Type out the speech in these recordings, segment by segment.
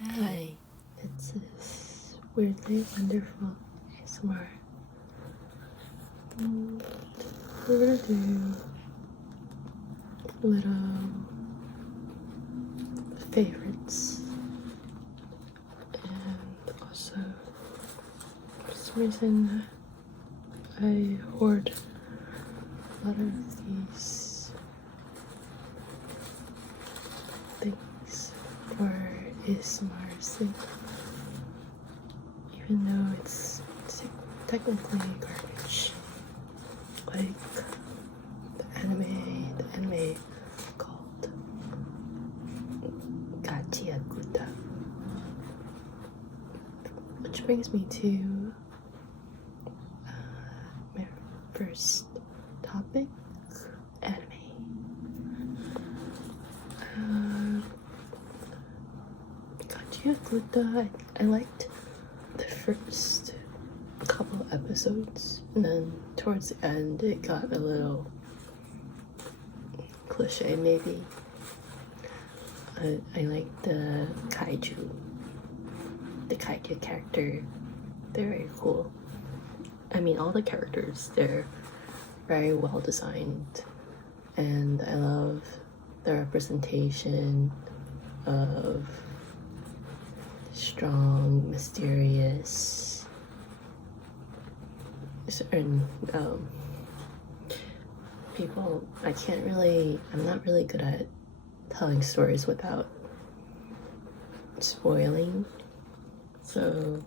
Hi, it's this weirdly wonderful ASMR. We're gonna do little favorites, and also for some reason I hoard a lot of these things for ASMR sake, even though it's technically garbage. Like the anime called Gachiakuta. Which brings me to my first topic, anime. Gachiakuta, I liked the first couple episodes, and then towards the end it got a little cliche maybe. I like the kaiju character. They're very cool. I mean, all the characters, they're very well designed, and I love the representation of strong, mysterious, certain people. I'm not really good at telling stories without spoiling, so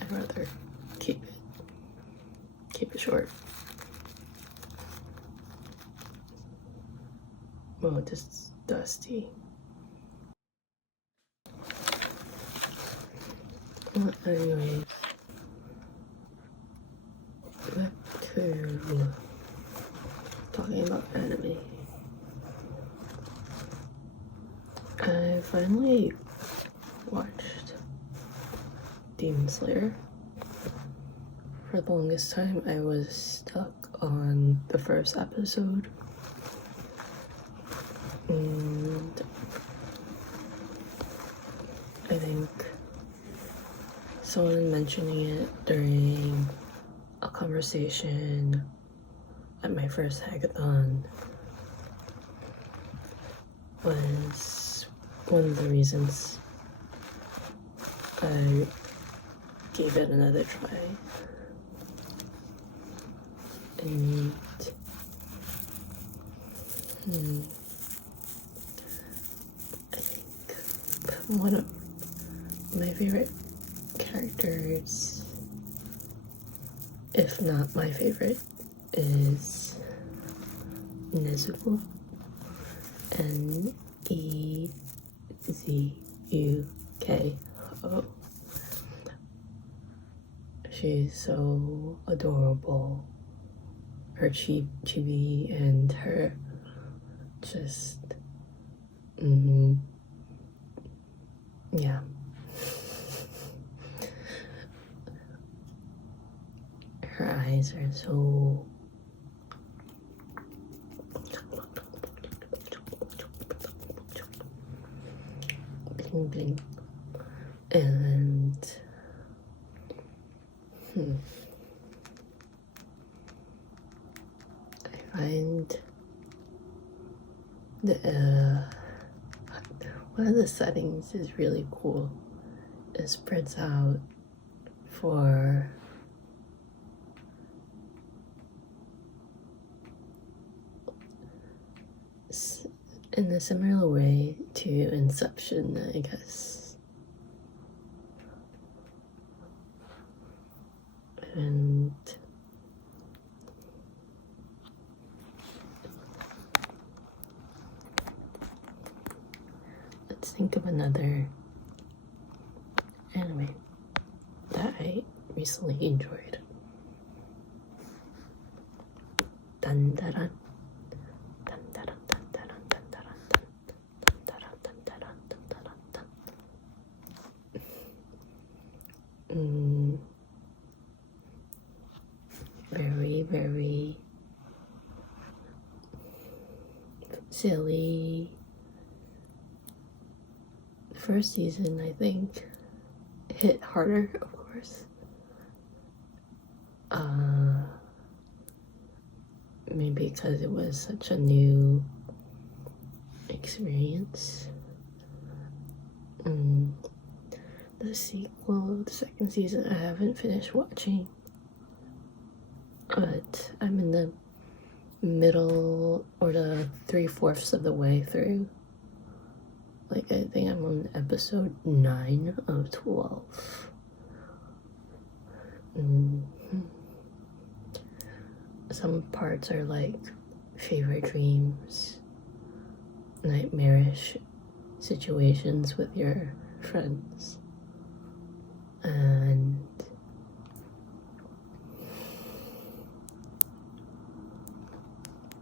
I'd rather keep it short. Oh, just dusty. Well, anyways, back to talking about anime. I finally watched Demon Slayer. For the longest time, I was stuck on the first episode, and I think someone mentioning it during a conversation at my first hackathon was one of the reasons I gave it another try. And I think one of my favorite characters, if not my favorite, is Nezuko. Nezuko. She's so adorable. Her chibi and her just yeah. Her eyes are so bling bling, and I find the one of the settings is really cool. It spreads out for in a similar way to Inception, I guess. And let's think of another anime that I recently enjoyed. Dandaran. Very, very silly, first season, I think, hit harder, of course. Maybe because it was such a new experience. The sequel, the second season, I haven't finished watching, but I'm in the middle or the 3/4 of the way through. Like, I think I'm on episode 9 of 12. Some parts are like favorite dreams, nightmarish situations with your friends, and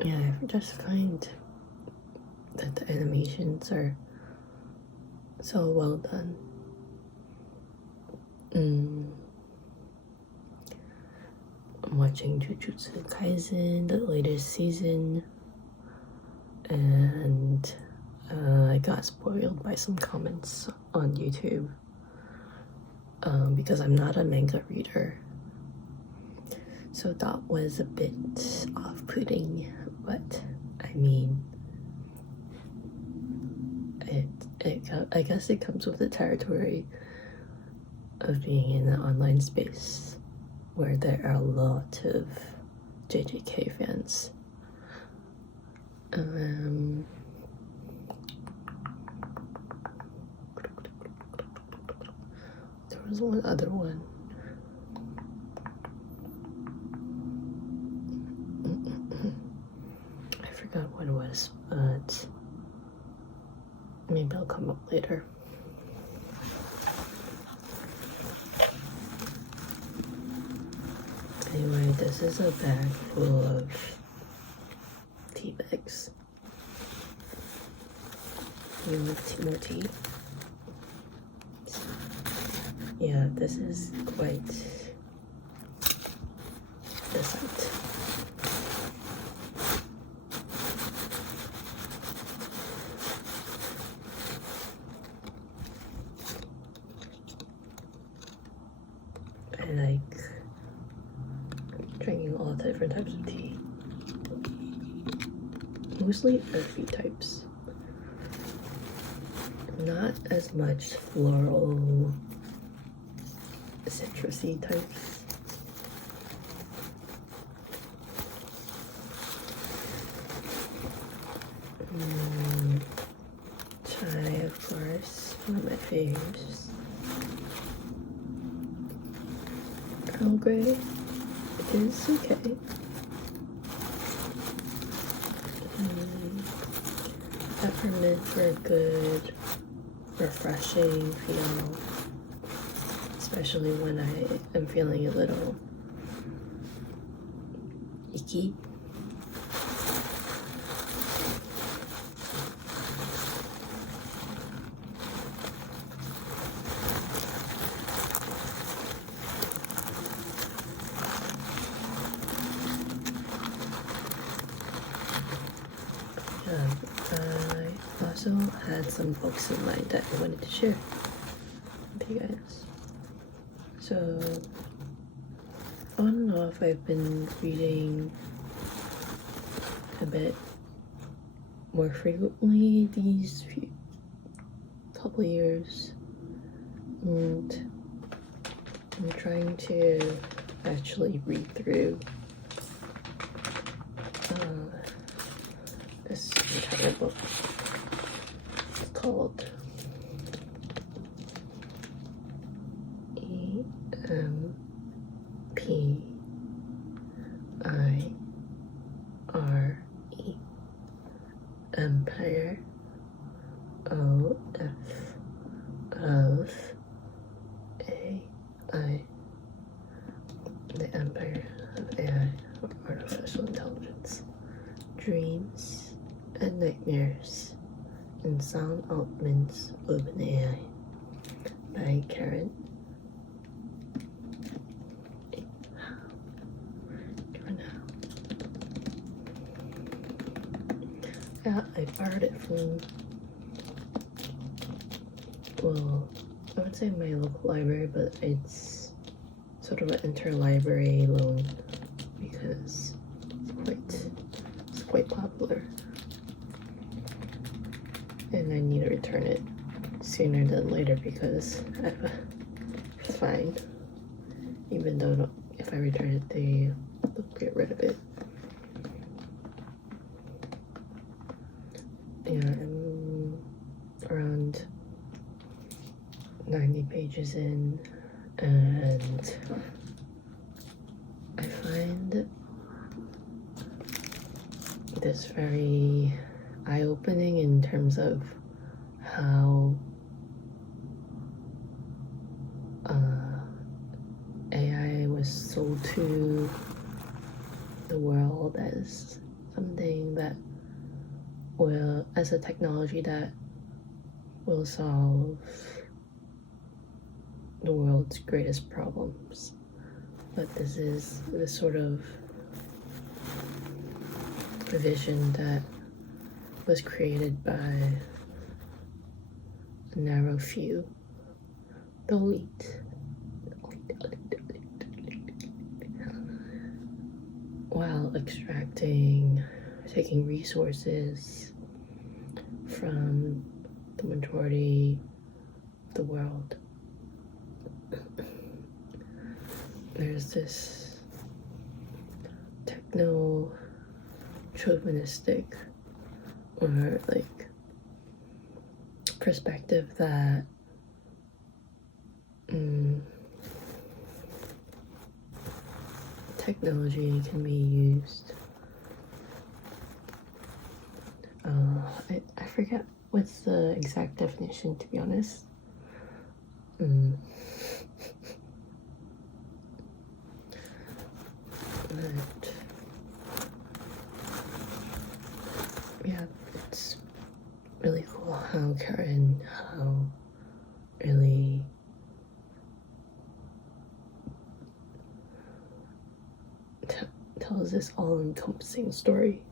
yeah, I just find that the animations are so well done. I'm watching Jujutsu Kaisen, the latest season, and I got spoiled by some comments on YouTube because I'm not a manga reader. So that was a bit off-putting, but I mean, I guess it comes with the territory of being in the online space where there are a lot of JJK fans. There was one other one. I forgot what it was, but maybe I'll come up later. Anyway, this is a bag full of tea bags. More tea. Yeah, this is quite the sight. I like drinking all different types of tea. Mostly earthy types. Not as much floral, citrusy types. Chai, of course, one of my favorites. Earl Grey is okay. Peppermint for a good, refreshing feel, especially when I am feeling a little icky. I also had some books in mind that I wanted to share with you guys. So, on and off, I've been reading a bit more frequently these couple years, and I'm trying to actually read through this entire book. It's called EMPIRE, Empire of AI, the Empire of AI, or Artificial Intelligence, Dreams and Nightmares in Sam Altman's OpenAI by Karen. Yeah, I borrowed it from well, I would say my local library, but it's sort of an interlibrary loan because it's quite popular. And I need to return it sooner than later because I have a fine. Even though if I return it, they'll get rid of it. Yeah, I'm around 90 pages in, and I find this very eye-opening in terms of how AI was sold to the world as something that will, as a technology that will solve the world's greatest problems. But this is the sort of vision that was created by a narrow few, the elite. While taking resources from the majority of the world. There's this techno-chauvinistic or like perspective that technology can be used. I forget what's the exact definition, to be honest. But yeah, it's really cool how Karen really tells this all-encompassing story.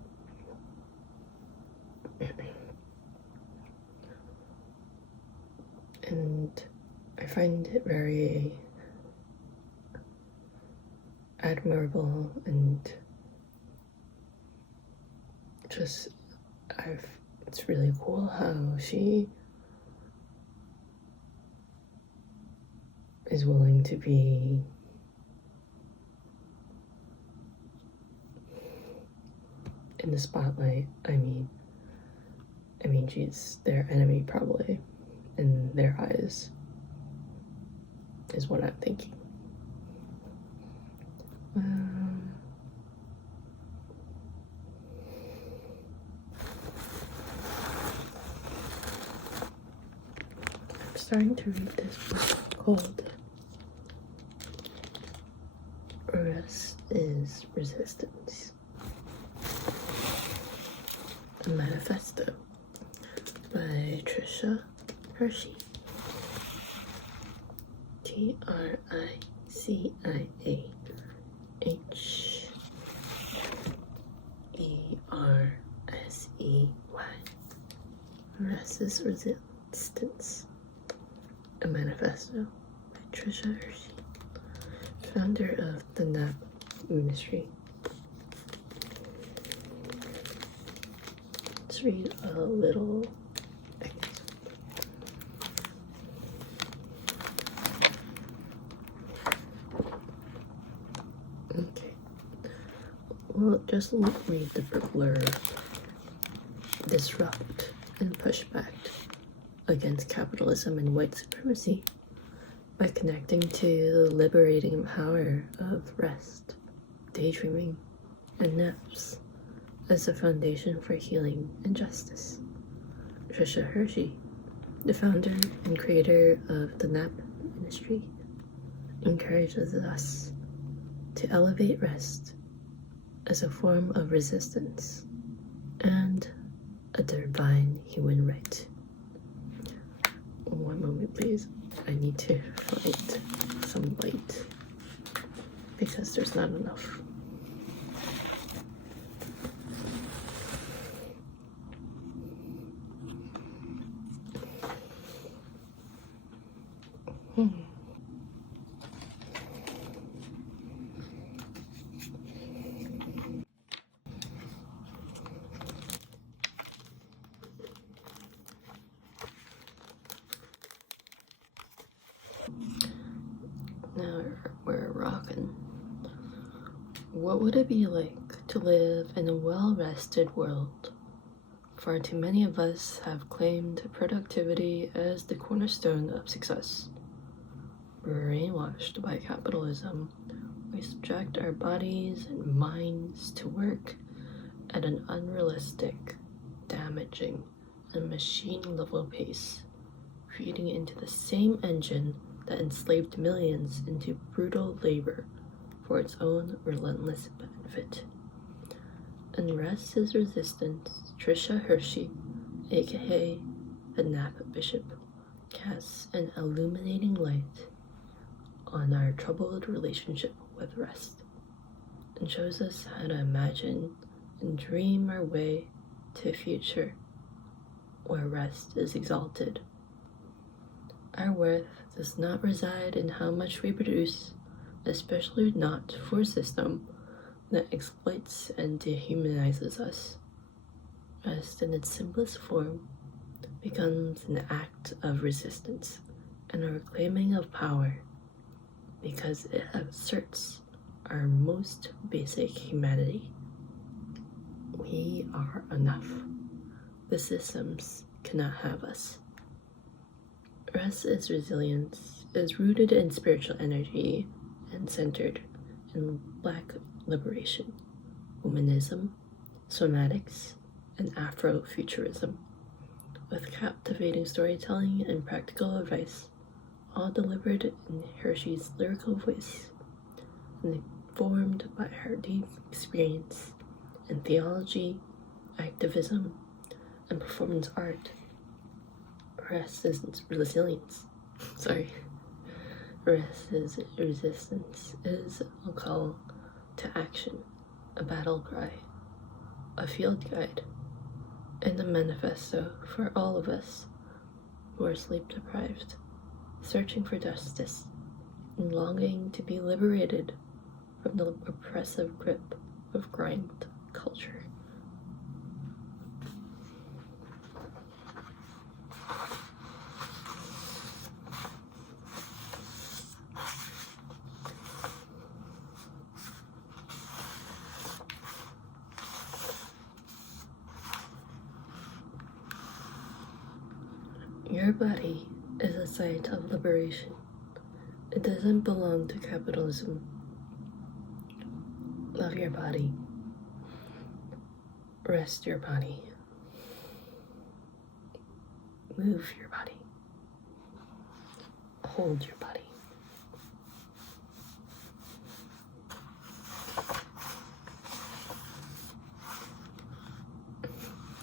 And I find it very admirable and just it's really cool how she is willing to be in the spotlight. I mean she's their enemy probably in their eyes is what I'm thinking. I'm starting to read this book called Rest is Resistance, a manifesto by Trisha Hershey. TRICIAHERSEY. Rest is Resistance, a manifesto by Trisha Hershey, founder of the NAP Ministry. Let's read a little excerpt. Okay, well, just read the blurb. Disrupt and push back against capitalism and white supremacy by connecting to the liberating power of rest, daydreaming, and naps as the foundation for healing and justice. Trisha Hershey, the founder and creator of the NAP Ministry, encourages us to elevate rest as a form of resistance and a divine human right. One moment, please. I need to find some light because there's not enough. Now we're rocking. What would it be like to live in a well-rested world? Far too many of us have claimed productivity as the cornerstone of success. Brainwashed by capitalism, we subject our bodies and minds to work at an unrealistic, damaging, and machine-level pace, feeding into the same engine that enslaved millions into brutal labor for its own relentless benefit. And rest is resistance. Trisha Hershey, aka the Nap Bishop, casts an illuminating light on our troubled relationship with rest and shows us how to imagine and dream our way to a future where rest is exalted. Our worth does not reside in how much we produce, especially not for a system that exploits and dehumanizes us. Rest in its simplest form becomes an act of resistance and a reclaiming of power because it asserts our most basic humanity. We are enough. The systems cannot have us. Rest is resilience, is rooted in spiritual energy and centered in Black liberation, womanism, somatics, and Afrofuturism, with captivating storytelling and practical advice, all delivered in Hershey's lyrical voice and informed by her deep experience in theology, activism, and performance art. Rest is resilience. Rest is resistance. It is a call to action, a battle cry, a field guide, and a manifesto for all of us who are sleep deprived, searching for justice, and longing to be liberated from the oppressive grip of grind culture. Your body is a site of liberation. It doesn't belong to capitalism. Love your body. Rest your body. Move your body. Hold your body.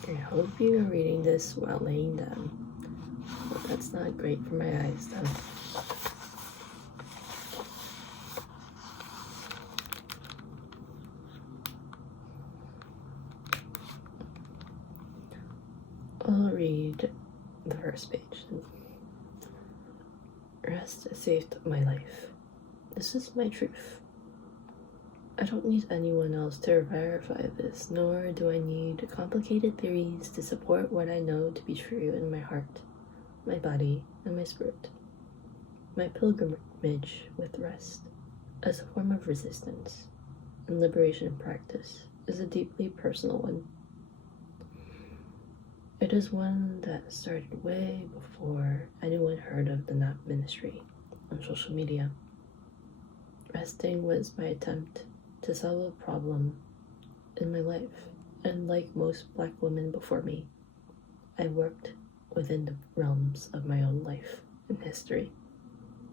I hope you are reading this while laying down. But that's not great for my eyes, though. I'll read the first page. Rest saved my life. This is my truth. I don't need anyone else to verify this, nor do I need complicated theories to support what I know to be true in my heart, my body, and my spirit. My pilgrimage with rest, as a form of resistance and liberation practice, is a deeply personal one. It is one that started way before anyone heard of the Nap Ministry on social media. Resting was my attempt to solve a problem in my life, and like most Black women before me, I worked within the realms of my own life and history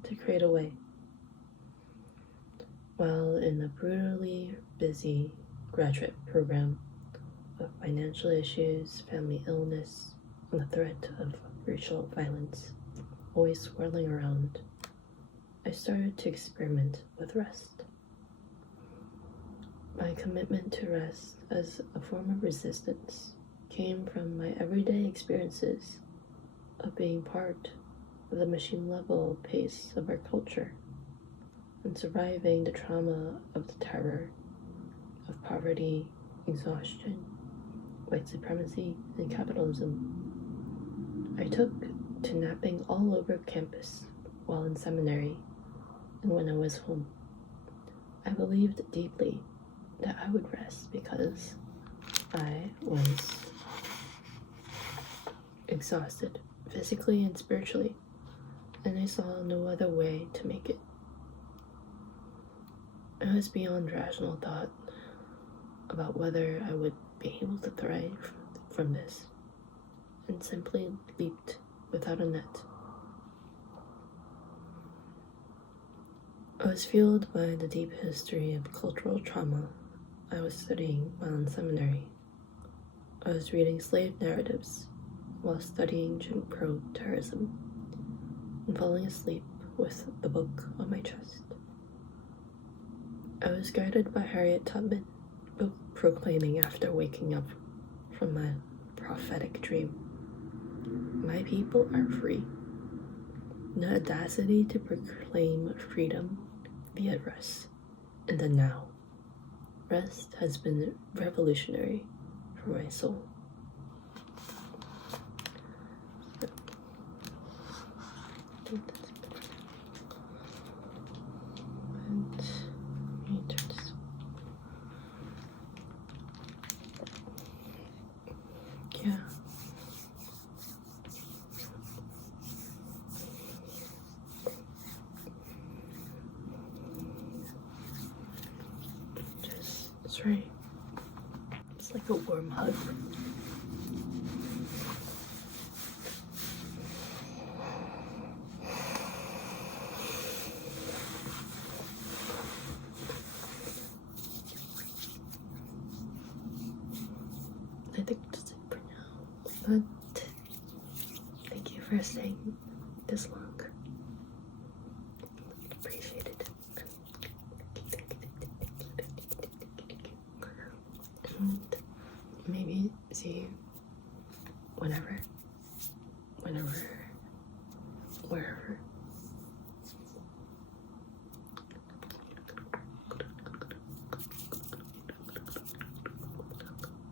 to create a way. While in a brutally busy graduate program of financial issues, family illness, and the threat of racial violence always swirling around, I started to experiment with rest. My commitment to rest as a form of resistance came from my everyday experiences of being part of the machine level pace of our culture and surviving the trauma of the terror of poverty, exhaustion, white supremacy, and capitalism. I took to napping all over campus while in seminary and when I was home. I believed deeply that I would rest because I was exhausted physically and spiritually, and I saw no other way to make it. I was beyond rational thought about whether I would be able to thrive from this, and simply leaped without a net. I was fueled by the deep history of cultural trauma I was studying while in seminary. I was reading slave narratives while studying Jim Crow terrorism and falling asleep with the book on my chest. I was guided by Harriet Tubman, proclaiming after waking up from my prophetic dream, "My people are free." The audacity to proclaim freedom via rest in the now. Rest has been revolutionary for my soul. Yeah. It's right. It's like a warm hug. I think that's it for now. But thank you for staying this long. Appreciate it. And maybe see you whenever, wherever.